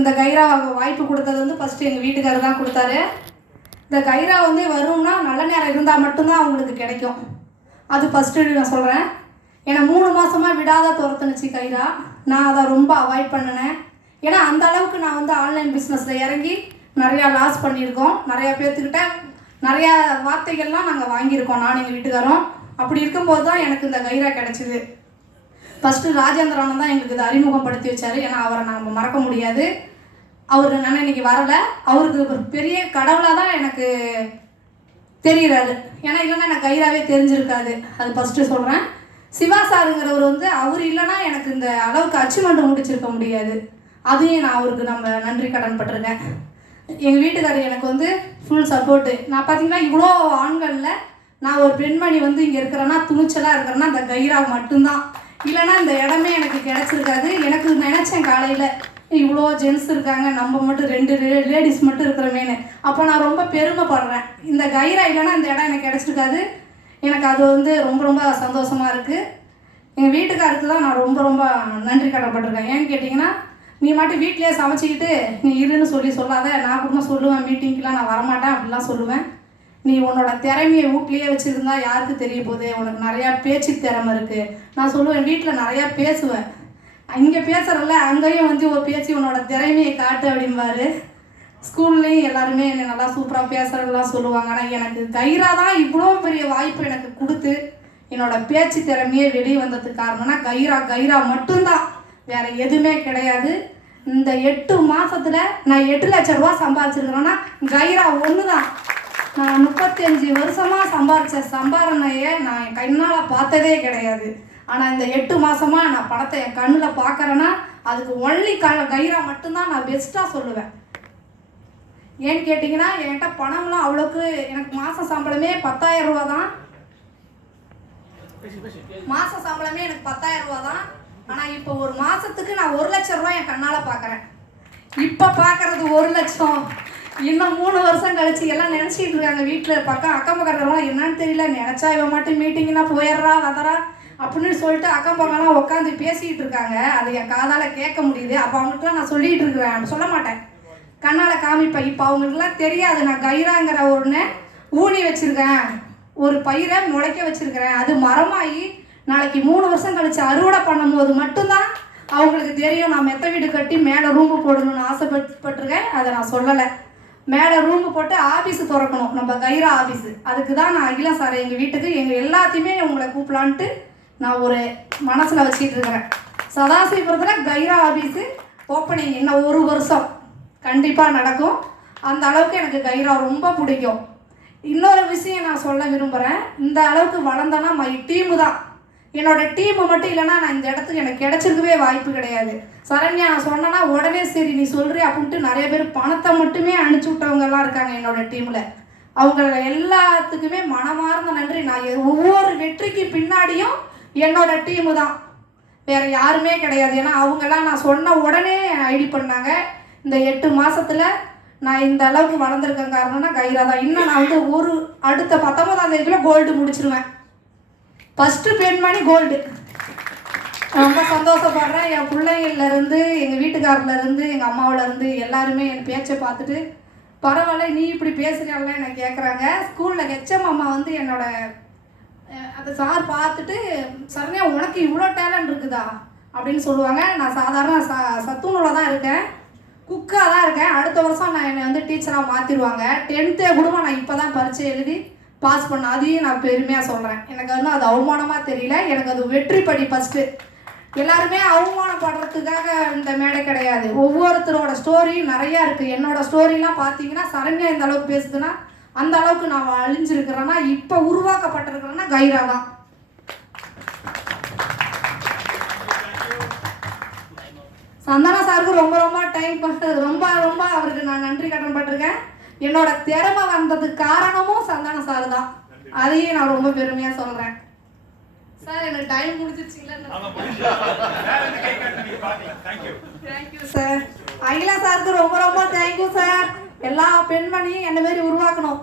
இந்த கைரா வாய்ப்பு கொடுத்தது வந்து ஃபஸ்ட்டு எங்கள் வீட்டுக்காரர் தான் கொடுத்தாரு. இந்த கைரா வந்து வரும்னா நல்ல நேரம் இருந்தால் மட்டும்தான் அவங்களுக்கு கிடைக்கும். அது ஃபஸ்ட்டு நான் சொல்கிறேன். ஏன்னா 3 மாதமாக விடாத துரத்துனுச்சு கைரா. நான் அதை ரொம்ப அவாய்ட் பண்ணினேன். ஏன்னா அந்த அளவுக்கு நான் வந்து ஆன்லைன் பிஸ்னஸில் இறங்கி நிறையா லாஸ் பண்ணியிருக்கோம். நிறையா பேர்த்துக்கிட்ட நிறையா வார்த்தைகள்லாம் நாங்கள் வாங்கியிருக்கோம், நான் எங்கள் வீட்டுக்காரம். அப்படி இருக்கும்போது தான் எனக்கு இந்த கைரா கிடச்சிது. ஃபஸ்ட்டு ராஜேந்திரன் தான் எங்களுக்கு இதை அறிமுகப்படுத்தி வச்சார். ஏன்னா அவரை நம்ம மறக்க முடியாது. அவர் நான் இன்னைக்கு வரலை, அவருக்கு பெரிய கடவுளாக தான் எனக்கு தெரிகிறாரு. ஏன்னா இல்லைன்னா எனக்கு கைராவே தெரிஞ்சிருக்காது. அது ஃபஸ்ட்டு சொல்கிறேன். சிவா சாருங்கிறவர் வந்து அவர் இல்லைன்னா எனக்கு இந்த அளவுக்கு அச்சீவ்மெண்ட் முடிச்சிருக்க முடியாது. அதையும் நான் அவருக்கு நம்ம நன்றி கடன் பட்டிருக்கேன். எங்கள் வீட்டுக்காரர் எனக்கு வந்து ஃபுல் சப்போர்ட்டு. நான் பார்த்தீங்கன்னா இவ்வளோ ஆண்களில் நான் ஒரு பெண்மணி வந்து இங்கே இருக்கிறேன்னா, துணிச்சலாக இருக்கிறேன்னா அந்த கைரா மட்டும்தான். இல்லைன்னா இந்த இடமே எனக்கு கிடச்சிருக்காது. எனக்கு நினச்சேன் காலையில் இவ்வளோ ஜென்ஸ் இருக்காங்க, நம்ம மட்டும் 2 லேடிஸ் மட்டும் இருக்கிறோமேனு. அப்போ நான் ரொம்ப பெருமைப்படுறேன். இந்த கைரா இல்லைன்னா இந்த இடம் எனக்கு கிடச்சிருக்காது. எனக்கு அது வந்து ரொம்ப ரொம்ப சந்தோஷமாக இருக்குது. எங்கள் வீட்டுக்காருக்கு தான் நான் ரொம்ப ரொம்ப நன்றி கடன்பட்டிருக்கேன். ஏன்னு கேட்டிங்கன்னா, நீ மட்டும் வீட்டிலே சமைச்சிக்கிட்டு நீ இருன்னு சொல்லாத. நான் கூட சொல்லுவேன், மீட்டிங்க்கெலாம் நான் வரமாட்டேன் அப்படிலாம் சொல்லுவேன். நீ உன்னோட திறமையை வீட்லேயே வச்சுருந்தா யாருக்கு தெரிய போகுது, உனக்கு நிறையா பேச்சு திறமை இருக்குது. நான் சொல்லுவேன், வீட்டில் நிறையா பேசுவேன். இங்கே பேசுகிறல்ல, அங்கேயும் வந்து ஒரு பேச்சு உன்னோட திறமையை காட்டு அப்படிம்பாரு. ஸ்கூல்லேயும் எல்லாருமே என்னை நல்லா சூப்பராக பேசுகிறதெல்லாம் சொல்லுவாங்க. ஆனால் எனக்கு கைரா தான் இவ்வளோ பெரிய வாய்ப்பு எனக்கு கொடுத்து என்னோட பேச்சு திறமையே வெளியே வந்ததுக்கு காரணம்னா கைரா மட்டும்தான், வேறு எதுவுமே கிடையாது. இந்த 8 மாதத்தில் நான் 8 லட்ச ரூபா சம்பாதிச்சிருக்கிறேன்னா கைரா ஒன்று தான். நான் 35 வருஷமாக சம்பாரித்த சம்பாரணையை நான் என் கண்ணால் பார்த்ததே கிடையாது. ஆனால் இந்த 8 மாதமாக நான் பணத்தை என் கண்ணில் பார்க்குறேன்னா அதுக்கு ஒன்லி கைரா மட்டும்தான் நான் பெஸ்ட்டாக சொல்லுவேன். ஏன்னு கேட்டிங்கன்னா, என்கிட்ட பணம்லாம் அவ்வளோக்கு எனக்கு மாத சம்பளமே 10,000 ரூபா தான். மாத சம்பளமே எனக்கு 10,000 ரூபா தான். ஆனால் இப்போ ஒரு மாதத்துக்கு நான் 1 லட்ச ரூபா என் கண்ணால் பார்க்குறேன். இப்போ பார்க்குறது 1 லட்சம். இன்னும் 3 வருஷம் கழிச்சு எல்லாம் நினச்சிட்டு இருக்காங்க வீட்டில் அக்கம் பக்கம் என்னன்னு தெரியல. நினச்சா இவன் மட்டும் மீட்டிங்னா போயிடுறா வதறா அப்படின்னு சொல்லிட்டு அக்கம் பக்கம்லாம் உட்காந்து பேசிக்கிட்டு இருக்காங்க. அது என் காதால் கேட்க முடியுது. அப்போ அவங்களுக்குலாம் நான் சொல்லிகிட்டு இருக்கிறேன், சொல்ல மாட்டேன், கண்ணால் காமிப்பேன். இப்போ அவங்களுக்குலாம் தெரியாது நான் கைராங்கிற ஒன்று ஊனி வச்சுருக்கேன், ஒரு பயிரை முளைக்க வச்சுருக்கிறேன். அது மரமாகி நாளைக்கு 3 வருஷம் கழிச்சு அறுவடை பண்ணும்போது மட்டும்தான் அவங்களுக்கு தெரியும். நான் மெத்த வீடு கட்டி மேலே ரூமு போடணும்னு ஆசைப்பட்டிருக்கேன். அதை நான் சொல்லலை. மேலே ரூமு போட்டு ஆஃபீஸு திறக்கணும், நம்ம கைரா ஆஃபீஸு. அதுக்கு தான் நான் அகிலா சார் எங்கள் வீட்டுக்கு எங்கள் எல்லாத்தையுமே உங்களை கூப்பிடலான்ட்டு நான் ஒரு மனசில் வச்சுட்டு இருக்கிறேன். சதாசிவபுரத்தில் கைரா ஆஃபீஸு ஓப்பனிங் இன்னும் 1 வருஷம் கண்டிப்பாக நடக்கும். அந்த அளவுக்கு எனக்கு கைரா ரொம்ப பிடிக்கும். இன்னொரு விஷயம் நான் சொல்ல விரும்புகிறேன். இந்த அளவுக்கு வளர்ந்தேன்னா மை டீமு தான். என்னோடய டீமு மட்டும் இல்லைன்னா நான் இந்த இடத்துக்கு எனக்கு கிடச்சிருக்கவே வாய்ப்பு கிடையாது. சரண்யா நான் சொன்னேன்னா உடனே சரி நீ சொல்கிறீ அப்படின்ட்டு நிறைய பேர் பணத்தை மட்டுமே அனுப்பிச்சி விட்டவங்கெல்லாம் இருக்காங்க என்னோடய டீமில். அவங்க எல்லாத்துக்குமே மனமார்ந்த நன்றி. நான் ஒவ்வொரு வெற்றிக்கு பின்னாடியும் என்னோட டீமு தான், வேறு யாருமே கிடையாது. ஏன்னா அவங்கெல்லாம் நான் சொன்ன உடனே ஐடி பண்ணாங்க. இந்த 8 மாதத்தில் நான் இந்த அளவுக்கு வளர்ந்துருக்கேன் காரணம்னா கைரா தான். இன்னும் நான் வந்து அடுத்த 19ஆம் தேதியில் கோல்டு முடிச்சிருவேன். ஃபஸ்ட்டு பெண்மணி கோல்டு. ரொம்ப சந்தோஷப்படுறேன். என் பிள்ளைங்கள்லேருந்து எங்கள் வீட்டுக்காரிலேருந்து எங்கள் அம்மாவிலேருந்து எல்லாருமே என் பேச்சை பார்த்துட்டு பரவாயில்ல நீ இப்படி பேசுகிறாங்களே எனக்கு கேட்குறாங்க. ஸ்கூலில் ஹெச்எம் அம்மா வந்து என்னோட அந்த சார் பார்த்துட்டு சரண்யா உனக்கு இவ்வளோ டேலண்ட் இருக்குதா அப்படின்னு சொல்லுவாங்க. நான் சாதாரண சத்துணவில் தான் இருக்கேன், குக்காக தான் இருக்கேன். அடுத்த வருஷம் நான் என்னை வந்து டீச்சராக மாற்றிடுவாங்க. 10th கூட நான் இப்போ தான் பரீட்சை எழுதி பாஸ் பண்ண. அதையும் நான் பெருமையாக சொல்கிறேன். எனக்கு வந்து அது அவமானமாக தெரியல, எனக்கு அது வெற்றி படி. ஃபஸ்ட்டு எல்லாருமே அவமானப்படுறதுக்காக இந்த மேடை கிடையாது. ஒவ்வொருத்தரோட ஸ்டோரி நிறையா இருக்குது. என்னோடய ஸ்டோரிலாம் பார்த்தீங்கன்னா சரண்யா இந்த அளவுக்கு பேசுதுன்னா அந்த அளவுக்கு நான் அழிஞ்சிருக்கிறேன்னா இப்போ உருவாக்கப்பட்டிருக்கிறேன்னா கைரா தான். சந்தனா சாருக்கு ரொம்ப ரொம்ப ரொம்ப அவருக்கு நான் நன்றி கடன் பட்டிருக்கேன். என்னோட திறமை வந்ததுக்கு காரணமும் சந்தனா சார் தான். அதையும் நான் ரொம்ப பெருமையாக சொல்கிறேன். சார் எனக்கு டைம் முடிஞ்சிருச்சுங்களா? Thank you sir. அகிலா சாருக்கு ரொம்ப ரொம்ப தேங்க்யூ சார். எல்லா பெண்மணியும் என்ன மாதிரி உருவாக்கணும்.